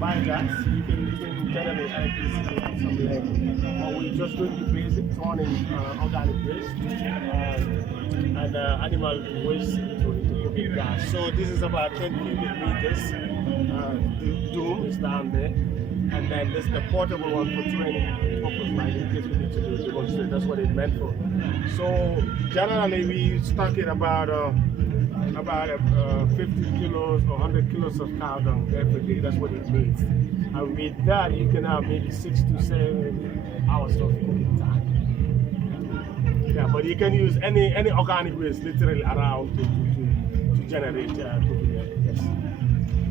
buy that, you can generate electricity from some level. But we just doing the basic turning organic waste and animal waste into cooking gas. So this is about 10 cubic meters. The dome is down there. And then this is the portable one for training purpose, like in case we need to demonstrate. That's what it's meant for. So generally we stock it about 50 kilos or 100 kilos of cow dung every day. That's what it needs. And with that, you can have maybe 6 to 7 hours of cooking time. Yeah, but you can use any organic waste literally around to generate cooking. Yes.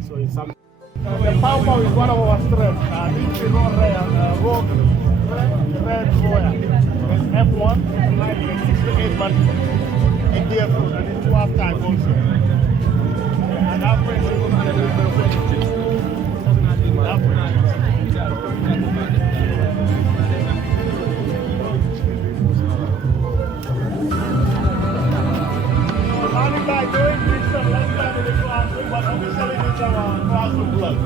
So it's something. The pawpaw is one of our strengths. This is raw red soya. It's F1, it's 6 to 8 months in their fruit, and it's 12 times also. And average is 100. By doing this stuff, let's start with the class, but I'll be selling it to our class of blood.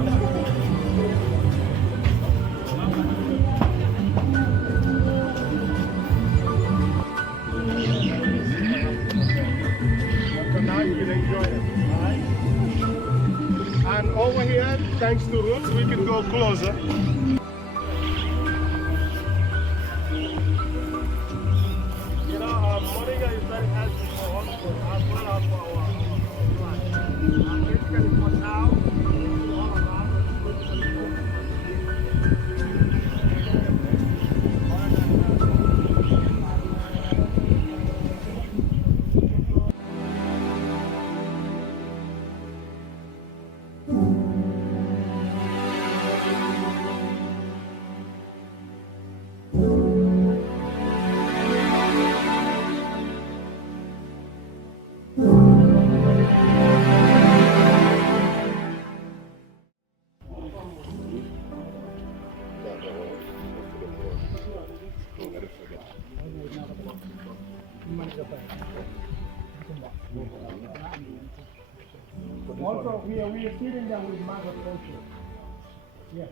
So now you can enjoy it, alright? And over here, thanks to roots, we can go closer. You know, moringa is very healthy for us, as well as for our plant. Basically for now, all around, also, we are feeding them with maggot also. Yes.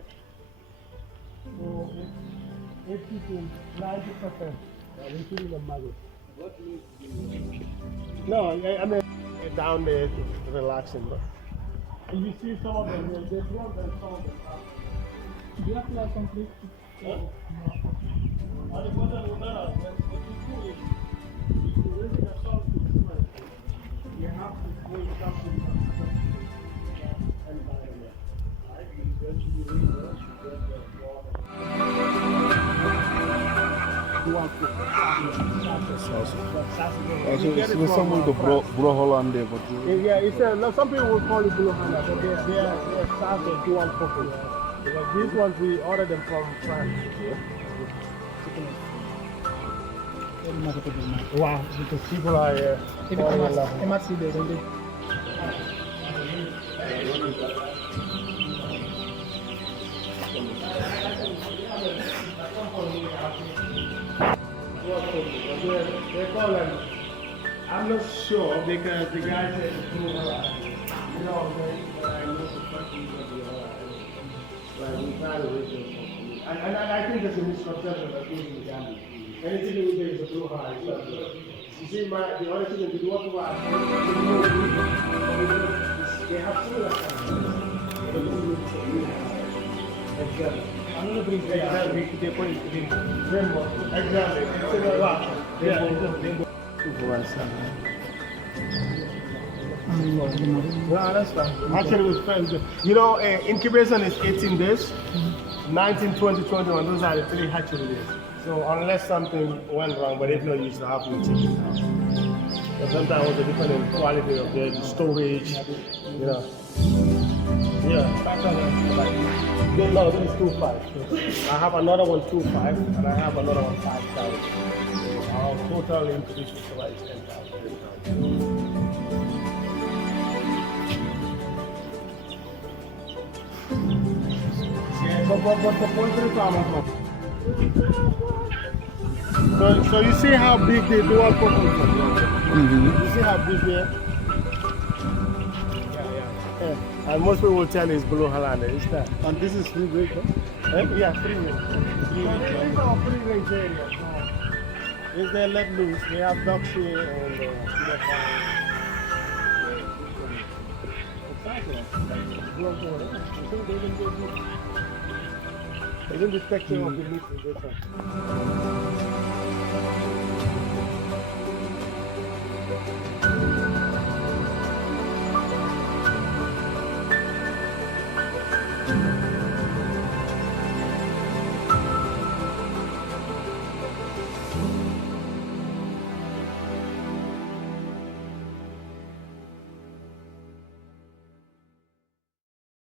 So it's 80 to 90%. We're feeding them maggot. What means? No, I mean down there to relaxing. But you see some of them, they drop and some of them out. Do you have to like complete? Huh? No. The bottom will not. What you do is, if you raise the salt to swell, you have to go something environment. Right? When you raise the water. It's someone to blow hole on there, but yeah, it's some people will call it blue hunter, but they're south of dual purpose. Because these ones we order them from France. Wow, because people are falling in love. They call them, I'm not sure because the guy said it's blue hunter. You know, I know the person will be alright. But we try to raise them. And I think there's a misconception that goes in the Gambia. Anything we do is a blue high. You see, the other thing is the water was they have similar kinds. Exactly. I'm going to bring exactly. They put it in rainbow. Exactly. Similar water. Yeah, rainbow. Yeah, that's fine. Actually, it was fine. You know, incubation is 18 days, 19, 20, 21. Those are the 3 hatchery days. So unless something went wrong, but if not, you should have to check it out. But sometimes it's a different quality of the storage, you know. Yeah, no, this is 2.5. I have another one 2.5, and I have another one 5,000. So our total increase is about 10,000. But the poultry farmers. So you see how big the dual purpose is? You see how big they are? Yeah. And most people will tell you it's Blue Holland. It's that. And this is free range, huh? Yeah, free range. Free So range. this is our free range area. So if they let loose, we have ducks here and cedar pine. Exactly. Grow for it. I think they can get good. Even the texture of the meat is different.